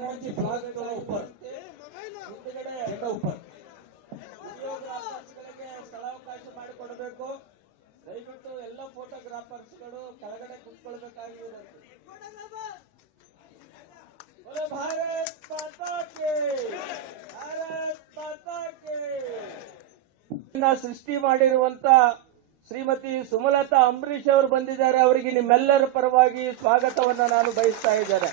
G flag थोड़ा ऊपर झंडा ऊपर ವಿಡಿಯೋಗ್ರಾಫರ್ಸ್ಗಳಿಗೆ ಸ್ಥಳಾವಕಾಶ ಮಾಡಿಕೊಡಬೇಕು. ದಯವಿಟ್ಟು ಎಲ್ಲ ಫೋಟೋಗ್ರಾಫರ್ಸ್ಗಳು ಕೆಳಗಡೆ ಕುತ್ಕೊಳ್ಬೇಕಾಗಿ ಭಾರತ್ ಮಾತಾ ಕೇ ಭಾರತ್ ಮಾತಾ ಕೇ ಸೃಷ್ಟಿ ಮಾಡಿರುವಂತ ಶ್ರೀಮತಿ ಸುಮಲತಾ ಅಂಬರೀಶ್ ಅವರು ಬಂದಿದ್ದಾರೆ. ಅವರಿಗೆ ನಿಮ್ಮೆಲ್ಲರ ಪರವಾಗಿ ಸ್ವಾಗತವನ್ನ ನಾನು ಬಯಸ್ತಾ ಇದ್ದೇನೆ.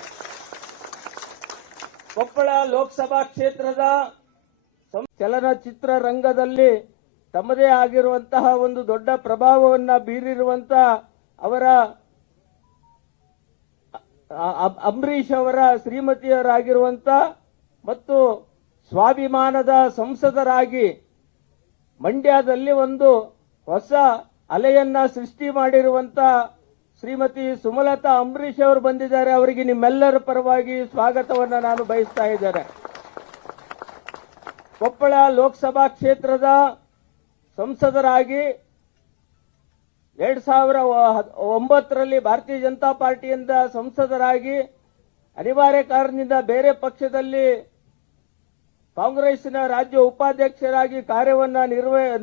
ಕೊಪ್ಪಳ ಲೋಕಸಭಾ ಕ್ಷೇತ್ರದ ಚಲನಚಿತ್ರ ರಂಗದಲ್ಲಿ ತಮ್ಮದೇ ಆಗಿರುವಂತಹ ಒಂದು ದೊಡ್ಡ ಪ್ರಭಾವವನ್ನ ಬೀರಿರುವಂತಹ ಅವರ ಅಂಬರೀಶ್ ಅವರ ಶ್ರೀಮತಿಯರಾಗಿರುವಂತ ಮತ್ತು ಸ್ವಾಭಿಮಾನದ ಸಂಸದರಾಗಿ ಮಂಡ್ಯದಲ್ಲಿ ಒಂದು ಹೊಸ ಅಲೆಯನ್ನ ಸೃಷ್ಟಿ ಮಾಡಿರುವಂತ ಶ್ರೀಮತಿ ಸುಮಲತಾ ಅಂಬರೀಶ್ ಅವರು ಬಂದಿದ್ದಾರೆ. ಅವರಿಗೆ ನಿಮ್ಮೆಲ್ಲರ ಪರವಾಗಿ ಸ್ವಾಗತವನ್ನ ನಾನು ಬಯಸ್ತಾ ಇದ್ದೇನೆ. ಕೊಪ್ಪಳ ಲೋಕಸಭಾ ಕ್ಷೇತ್ರದ ಸಂಸದರಾಗಿ 2009ರಲ್ಲಿ ಭಾರತೀಯ ಜನತಾ ಪಾರ್ಟಿಯಿಂದ ಸಂಸದರಾಗಿ ಅನಿವಾರ್ಯ ಕಾರಣದಿಂದ ಬೇರೆ ಪಕ್ಷದಲ್ಲಿ ಕಾಂಗ್ರೆಸ್ನ ರಾಜ್ಯ ಉಪಾಧ್ಯಕ್ಷರಾಗಿ ಕಾರ್ಯವನ್ನ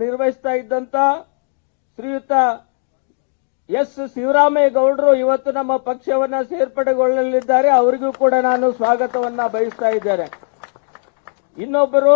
ನಿರ್ವಹಿಸ್ತಾ ಇದ್ದಂತ ಶ್ರೀಯುತ ಎಸ್ ಶಿವರಾಮೇಗೌಡರು ಇವತ್ತು ನಮ್ಮ ಪಕ್ಷವನ್ನ ಸೇರ್ಪಡೆಗೊಳ್ಳಲಿದ್ದಾರೆ. ಅವರಿಗೂ ಕೂಡ ನಾನು ಸ್ವಾಗತವನ್ನ ಬಯಸ್ತಾ ಇದ್ದೇನೆ. ಇನ್ನೊಬ್ಬರು